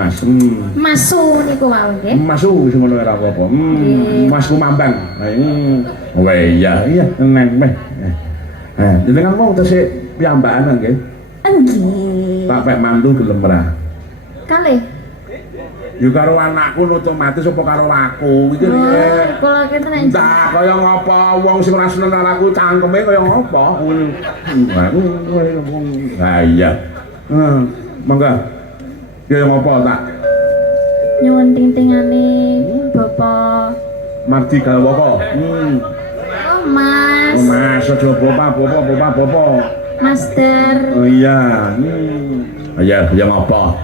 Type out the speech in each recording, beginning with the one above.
Mas. Masu niku wae nggih. Masu semono ora apa-apa. Masku Mambang. Wah iya neng meh. Jenengan mau tesih piyambakan nggih? Nggih. Tak pek mantu gelem ora? Kalih. Ya karo anakku otomatis apa karo aku iki piye? Kula keten aja. Entah kaya ngapa wong sing ora seneng karo aku cangkeme kaya ngapa. Ha iya. Monggo. Ya ngapa tak? Nyuwun ting-tingane Bapak Mardi Galwaka. Oh, Mas. Oh, Mas, aja bapak. Master. Oh iya. Ya ngapa?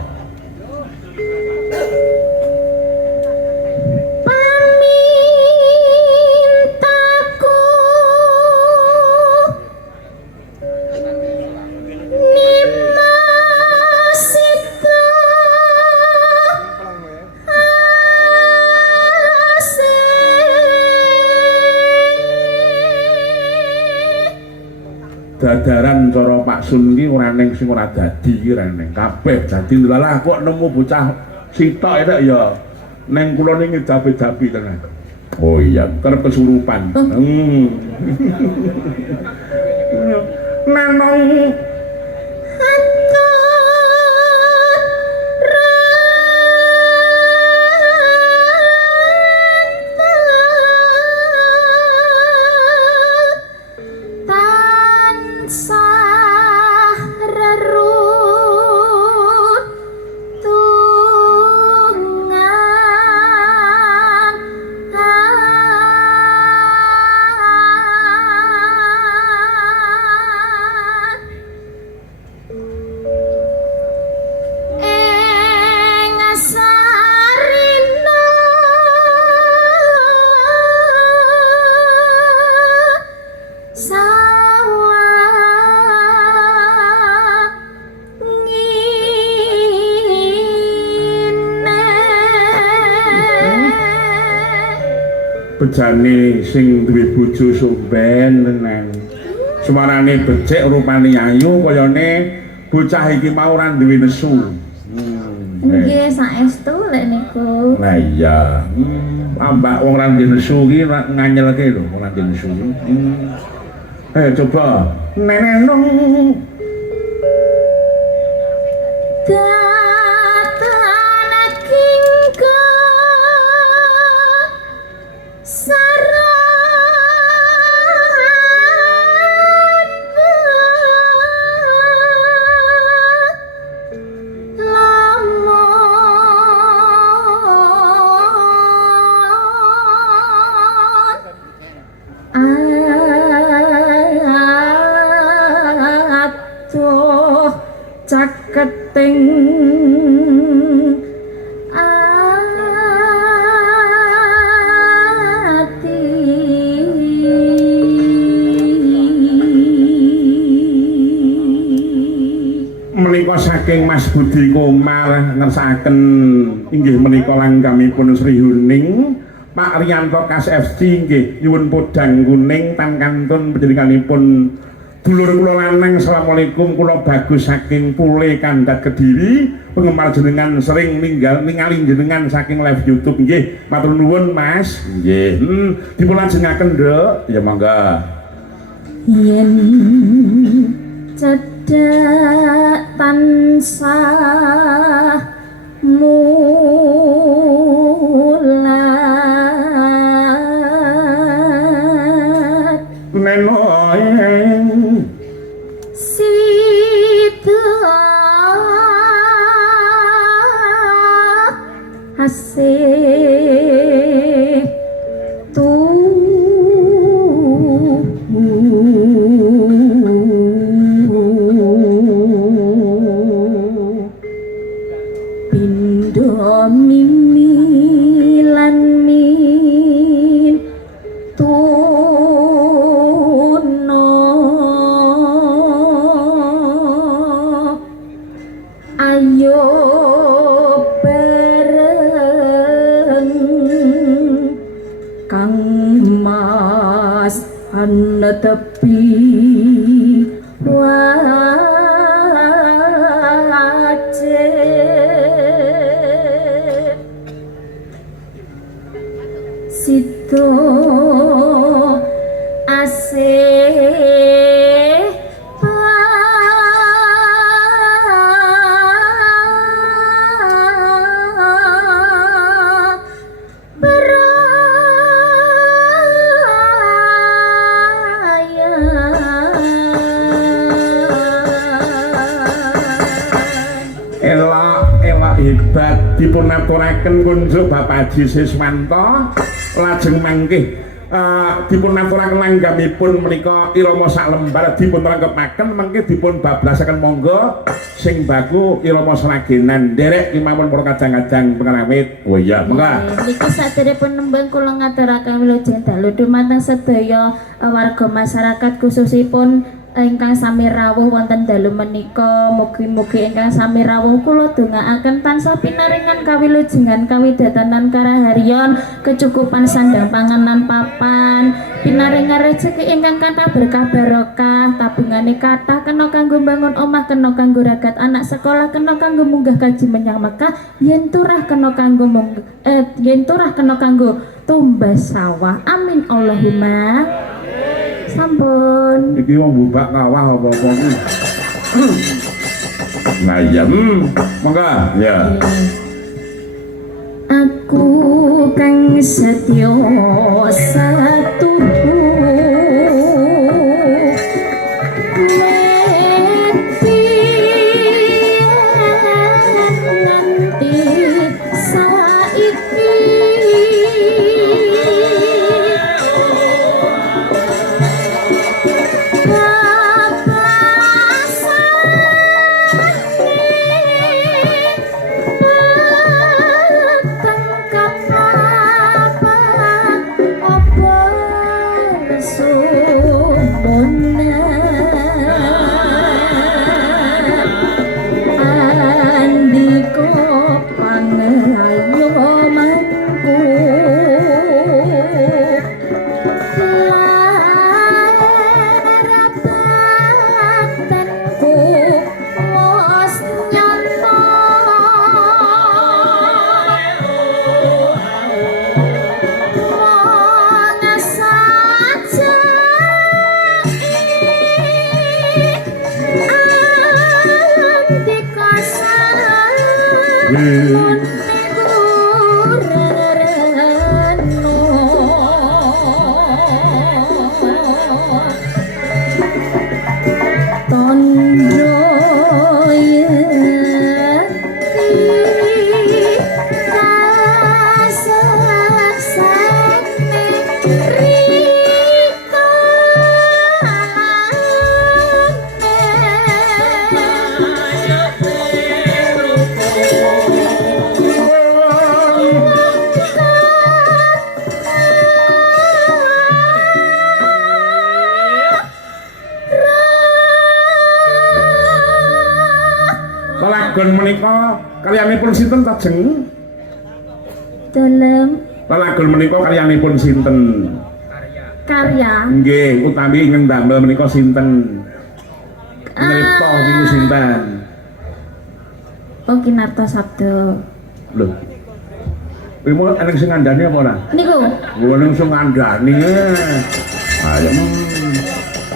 Dadaran cara Pak Sun iki ora ning sing ora dadi iki ora ning kabeh dadi lha kok nemu bocah sitok eta ya ning kula ning dapi-dapi tenan. Oh iya, kerep kesurupan. Nanong bejane sing duwe bojo somben tenan. Suarane becik, rupane ayu, kayane bocah iki mau ora duwe nesu. Nggih, saestu lek niku. Lah iya. Ambak wong ora duwe nesu iki nganyelke lho, wong ora duwe nesu. Coba nenenong caketing ati menika saking Mas Budi Komar ngersakaken inggih menika langgamipun Sri Huning Pak Riyanto Kas FC nggih nyuwun podang kuning tan kantun panjenenganipun dulur kula lanang. Assalamualaikum, kula Bagus saking Pule Kandat Kediri, penggemar jenengan sering ningali jenengan saking live YouTube nggih. Matur nuwun Mas. Nggih. Dipun lajengaken, Nduk. Ya mangga. Yen cedhak tansah mulat nenoing asih pindha mimi lan min tuno ayo Kang Mas ana tepi wace sedo asih hebat dipun aturaken kunjuk Bapak Haji Siswanto lajeng mangke dipun aturaken langgamipun menika irama sak lembar dipun rangkepaken mangke dipun bablasaken monggo sing baku irama sragenan nderek kemawon para kadang-kadang pengrawit. Oh iya monggo niki saderepun nembang kula ngaturaken wilujeng dalu dumateng sedaya warga masyarakat khususipun ingkang sami rawuh wonten dalu menika mugi-mugi ingkang sami rawuh kula dongaaken tansah pinaringan kawilujengan kawidatanan karaharyan kecukupan sandang panganan papan pinaringan rejeki ingkang kathah berkah barokah tabungane kathah kena kanggo bangun omah kena kanggo ragat anak sekolah kena kanggo munggah kaji menyang Mekah yen turah kena kanggo tumbas sawah amin Allahumma sampun iki wong bubak kawah apa-apa iki nah iya monggo ya aku kang setya satu menika karyanipun sinten tajeng? Dalem Lelagon menika karyanipun sinten? Karya. Nggih, utawi ingkang damel menika sinten? Ngripta niku sinten? Oh Kinarto Sabdo. Lho. Iku ana sing ngandani apa ora? Niku. Wong sing ngandani. Ayo.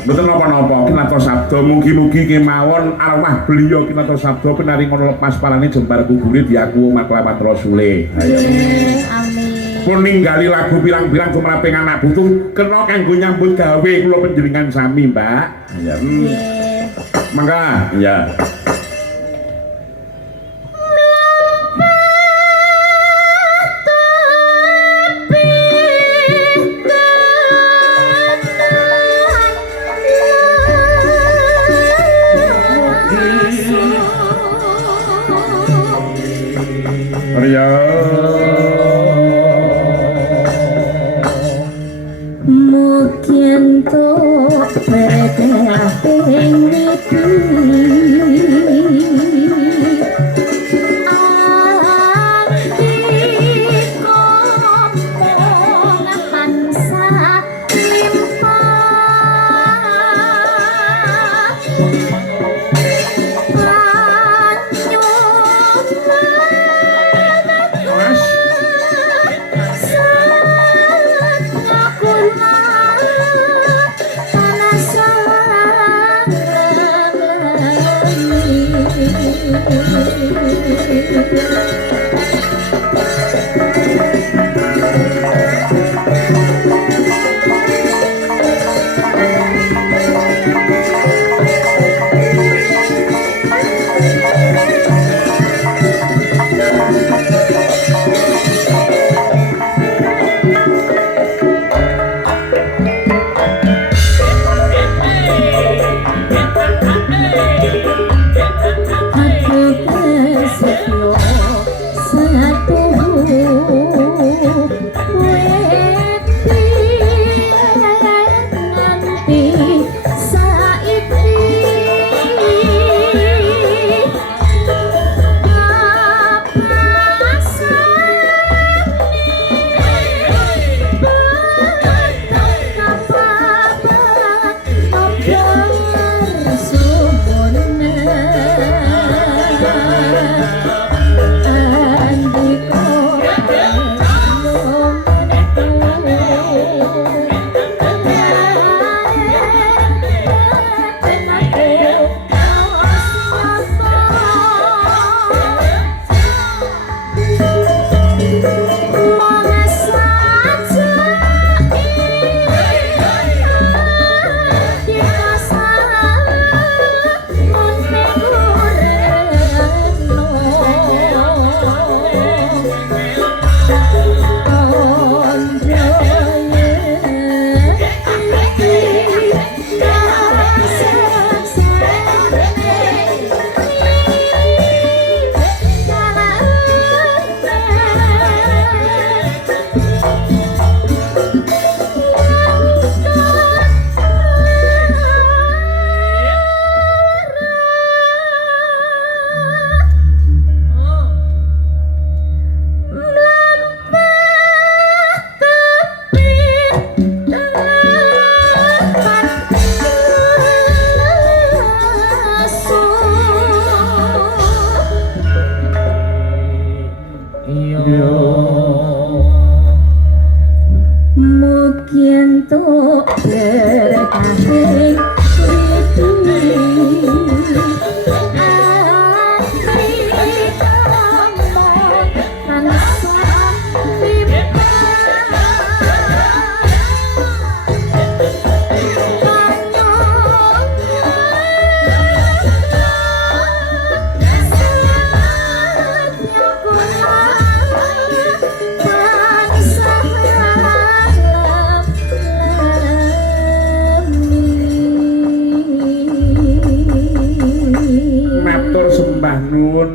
Mboten napa-napa Kinarto Sabdo mugi-mugi kemawon arwah beliau Kinarto Sabdo pinaringa lepas palane jembar kubure diaku umat kelawan rasule. Ayo. Amin. Pun ninggali lagu pirang-pirang kumraping anak putu kena kanggo nyambut gawe kula panjenengan sami, Mbak. Ya. Mangga, ya. Arya mungkin tuh berkeping itu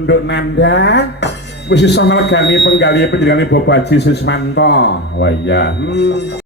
Nduk Nanda wis iso nglegani penggali panjenengane Bapak Haji Susmanto. Wah iya.